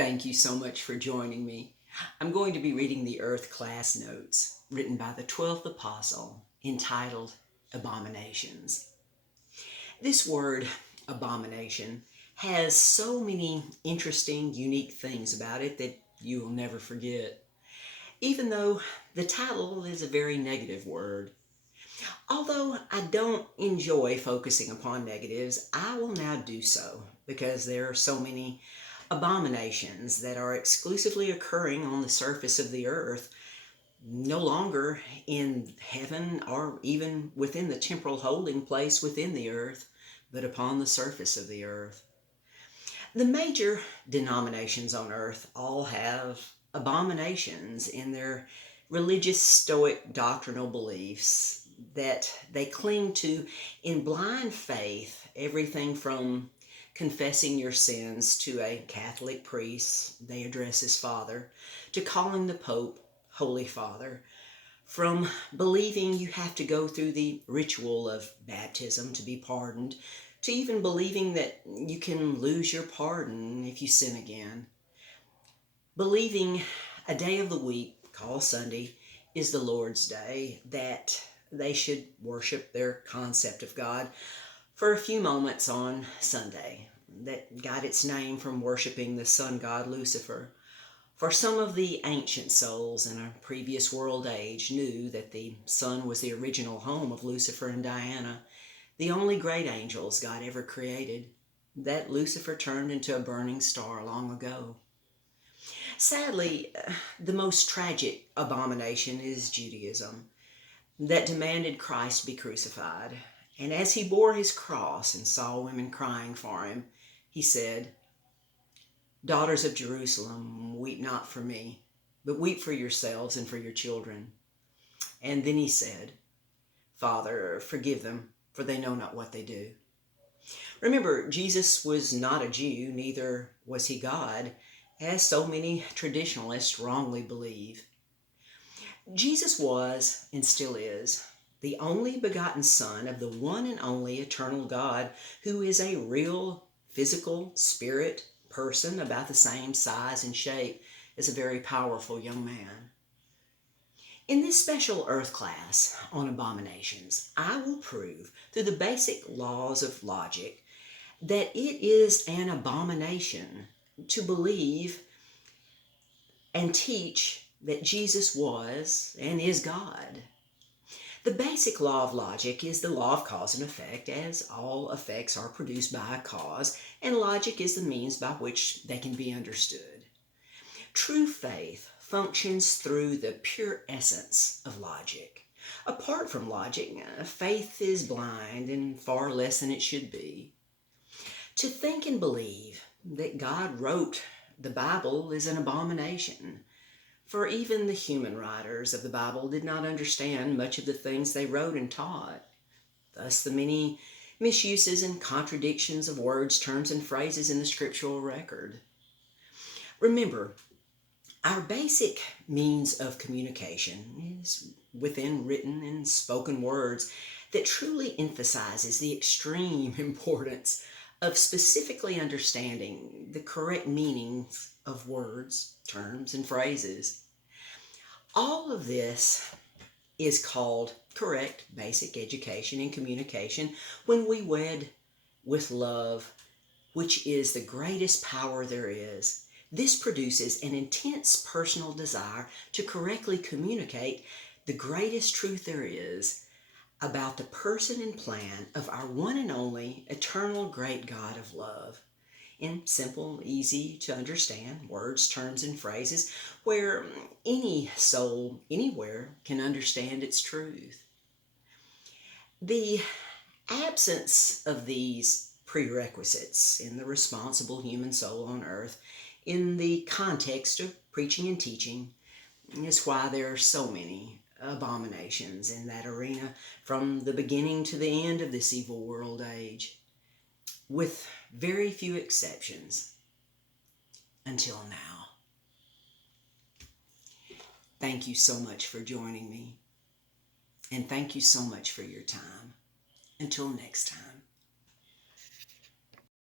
Thank you so much for joining me. I'm going to be reading the Earth class notes written by the 12th Apostle entitled Abominations. This word, abomination, has so many interesting, unique things about it that you will never forget, even though the title is a very negative word. Although I don't enjoy focusing upon negatives, I will now do so because there are so many abominations that are exclusively occurring on the surface of the earth, no longer in heaven or even within the temporal holding place within the earth, but upon the surface of the earth. The major denominations on earth all have abominations in their religious stoic doctrinal beliefs that they cling to in blind faith, everything from confessing your sins to a Catholic priest they address as Father, to calling the Pope Holy Father, from believing you have to go through the ritual of baptism to be pardoned, to even believing that you can lose your pardon if you sin again. Believing a day of the week, called Sunday, is the Lord's Day, that they should worship their concept of God for a few moments on Sunday, that got its name from worshiping the sun god Lucifer. For some of the ancient souls in a previous world age knew that the sun was the original home of Lucifer and Diana, the only great angels God ever created, that Lucifer turned into a burning star long ago. Sadly, the most tragic abomination is Judaism, that demanded Christ be crucified. And as he bore his cross and saw women crying for him, he said, "Daughters of Jerusalem, weep not for me, but weep for yourselves and for your children." And then he said, "Father, forgive them, for they know not what they do." Remember, Jesus was not a Jew, neither was he God, as so many traditionalists wrongly believe. Jesus was, and still is, the only begotten Son of the one and only eternal God, who is a real physical spirit person about the same size and shape as a very powerful young man. In this special Earth class on abominations, I will prove through the basic laws of logic that it is an abomination to believe and teach that Jesus was and is God. The basic law of logic is the law of cause and effect, as all effects are produced by a cause, and logic is the means by which they can be understood. True faith functions through the pure essence of logic. Apart from logic, faith is blind and far less than it should be. To think and believe that God wrote the Bible is an abomination, for even the human writers of the Bible did not understand much of the things they wrote and taught. Thus the many misuses and contradictions of words, terms, and phrases in the scriptural record. Remember, our basic means of communication is within written and spoken words that truly emphasizes the extreme importance of specifically understanding the correct meanings of words, terms, and phrases. All of this is called correct basic education and communication when we wed with love, which is the greatest power there is. This produces an intense personal desire to correctly communicate the greatest truth there is about the person and plan of our one and only eternal great God of love, in simple, easy to understand words, terms, and phrases where any soul anywhere can understand its truth. The absence of these prerequisites in the responsible human soul on earth in the context of preaching and teaching is why there are so many abominations in that arena from the beginning to the end of this evil world age, with very few exceptions until now. Thank you so much for joining me, and thank you so much for your time. Until next time.